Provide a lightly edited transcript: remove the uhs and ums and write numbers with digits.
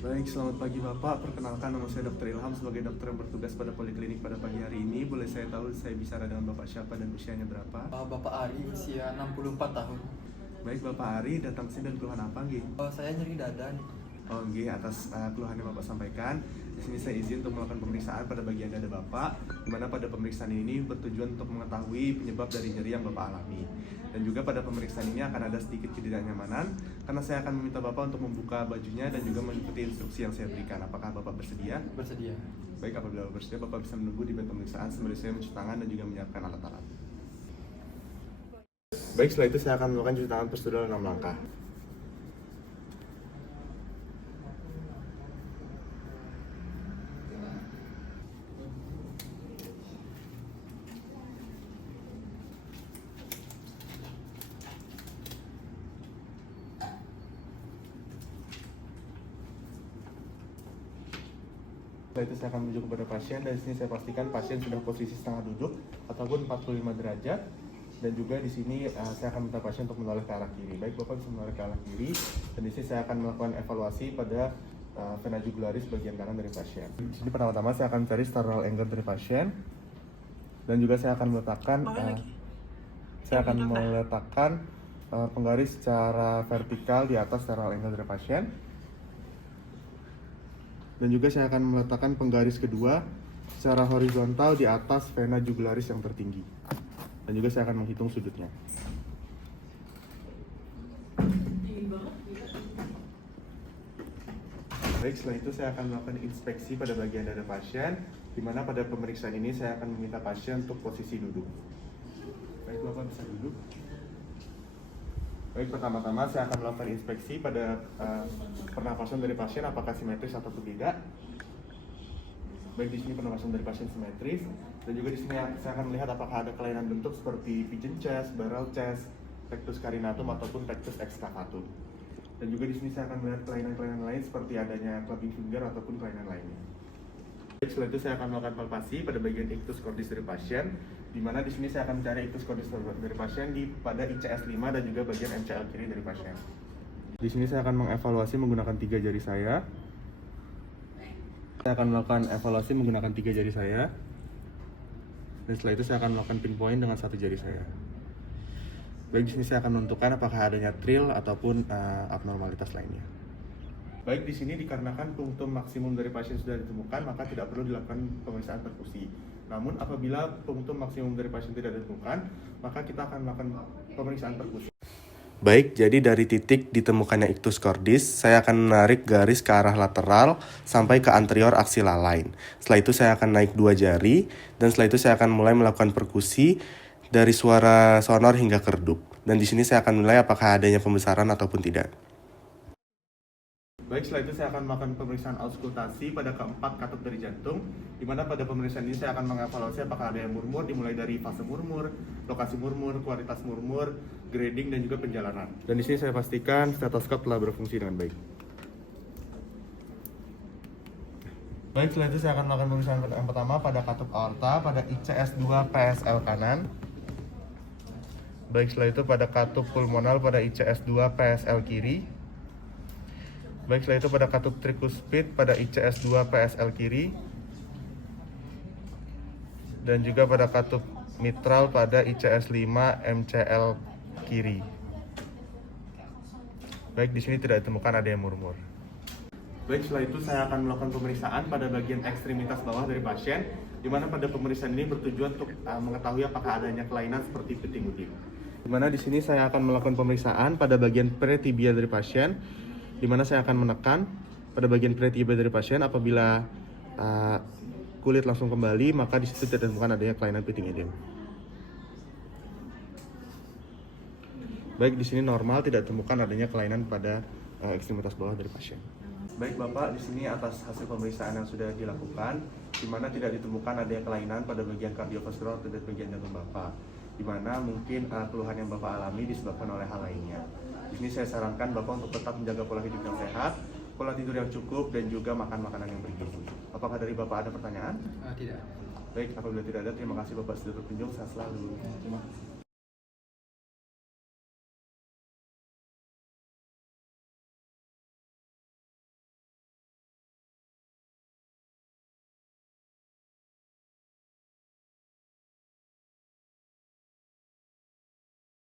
Baik, selamat pagi Bapak. Perkenalkan, nama saya Dr. Ilham sebagai dokter yang bertugas pada poliklinik pada pagi hari ini. Boleh saya tahu saya bicara dengan Bapak siapa dan usianya berapa? Bapak Ari, usia 64 tahun. Baik, Bapak Ari, datang sini dan keluhan apa, nggih? Saya nyeri dada nih. Oh, nggih, atas keluhan yang Bapak sampaikan. Di sini saya izin untuk melakukan pemeriksaan pada bagian dada Bapak, di mana pada pemeriksaan ini bertujuan untuk mengetahui penyebab dari nyeri yang Bapak alami. Dan juga pada pemeriksaan ini akan ada sedikit ketidaknyamanan, karena saya akan meminta Bapak untuk membuka bajunya dan juga mengikuti instruksi yang saya berikan. Apakah Bapak bersedia? Bersedia. Baik, apabila Bapak bersedia, Bapak bisa menunggu di bed pemeriksaan sembari saya mencuci tangan dan juga menyiapkan alat-alat. Baik, setelah itu saya akan melakukan cuci tangan prosedural 6 langkah. Setelah itu saya akan menuju kepada pasien, dan di sini saya pastikan pasien sudah posisi setengah duduk ataupun 45 derajat. Dan juga di sini saya akan minta pasien untuk menoleh ke arah kiri. Baik, Bapak bisa menoleh ke arah kiri. Dan di sini saya akan melakukan evaluasi pada vena jugularis bagian kanan dari pasien. Di sini pertama-tama saya akan cari sternal angle dari pasien. Dan juga saya akan meletakkan penggaris secara vertikal di atas sternal angle dari pasien. Dan juga saya akan meletakkan penggaris kedua secara horizontal di atas vena jugularis yang tertinggi. Dan juga saya akan menghitung sudutnya. Baik, setelah itu saya akan melakukan inspeksi pada bagian dada pasien, di mana pada pemeriksaan ini saya akan meminta pasien untuk posisi duduk. Baik, Bapak bisa duduk. Baik, pertama-tama saya akan melakukan inspeksi pada pernapasan dari pasien apakah simetris ataupun tidak. Baik, di sini pernapasan dari pasien simetris, dan juga di sini saya akan melihat apakah ada kelainan bentuk seperti pigeon chest, barrel chest, pectus carinatum ataupun pectus excavatum. Dan juga di sini saya akan melihat kelainan-kelainan lain seperti adanya clubbing finger ataupun kelainan lainnya. Baik, setelah itu saya akan melakukan palpasi pada bagian ictus cordis dari pasien, di mana di sini saya akan mencari ictus cordis dari pasien pada ICS 5 dan juga bagian MCL kiri dari pasien. Di sini saya akan mengevaluasi menggunakan 3 jari saya. Saya akan melakukan evaluasi menggunakan 3 jari saya. Dan setelah itu saya akan melakukan pinpoint dengan 1 jari saya. Baik, di sini saya akan menentukan apakah adanya trill ataupun abnormalitas lainnya. Baik, di sini dikarenakan punctum maksimum dari pasien sudah ditemukan, maka tidak perlu dilakukan pemeriksaan perkusi. Namun apabila punctum maksimum dari pasien tidak ditemukan, maka kita akan melakukan pemeriksaan perkusi. Baik, jadi dari titik ditemukannya ictus cordis, saya akan menarik garis ke arah lateral sampai ke anterior axilla line. Setelah itu saya akan naik 2 jari, dan setelah itu saya akan mulai melakukan perkusi dari suara sonor hingga ke redup. Dan di sini saya akan menilai apakah adanya pembesaran ataupun tidak. Baik, setelah itu saya akan melakukan pemeriksaan auskultasi pada keempat katup dari jantung, di mana pada pemeriksaan ini saya akan mengevaluasi apakah ada yang murmur, dimulai dari fase murmur, lokasi murmur, kualitas murmur, grading, dan juga penjalanan. Dan di sini saya pastikan stetoskop telah berfungsi dengan baik. Baik, setelah itu saya akan melakukan pemeriksaan yang pertama pada katup aorta, pada ICS 2 PSL kanan. Baik, setelah itu pada katup pulmonal pada ICS 2 PSL kiri. Baik, setelah itu pada katup trikuspid pada ICS 2 PSL kiri. Dan juga pada katup mitral pada ICS 5 MCL kiri. Baik, di sini tidak ditemukan ada yang murmur. Baik, setelah itu saya akan melakukan pemeriksaan pada bagian ekstremitas bawah dari pasien, di mana pada pemeriksaan ini bertujuan untuk mengetahui apakah adanya kelainan seperti puting udin. Di mana di sini saya akan melakukan pemeriksaan pada bagian pretibia dari pasien, di mana saya akan menekan pada bagian pretibia dari pasien. Apabila kulit langsung kembali, maka di situ tidak ditemukan adanya kelainan puting udin. Baik, di sini normal, tidak ditemukan adanya kelainan pada ekstremitas bawah dari pasien. Baik, Bapak, di sini atas hasil pemeriksaan yang sudah dilakukan, di mana tidak ditemukan adanya kelainan pada bagian kardiovaskular atau bagian jantung Bapak, di mana mungkin keluhan yang Bapak alami disebabkan oleh hal lainnya. Di sini saya sarankan Bapak untuk tetap menjaga pola hidup yang sehat, pola tidur yang cukup, dan juga makan makanan yang bergizi. Apakah dari Bapak ada pertanyaan? Tidak. Baik, apabila tidak ada, terima kasih Bapak sudah berkunjung. Sehat selalu. Terima kasih.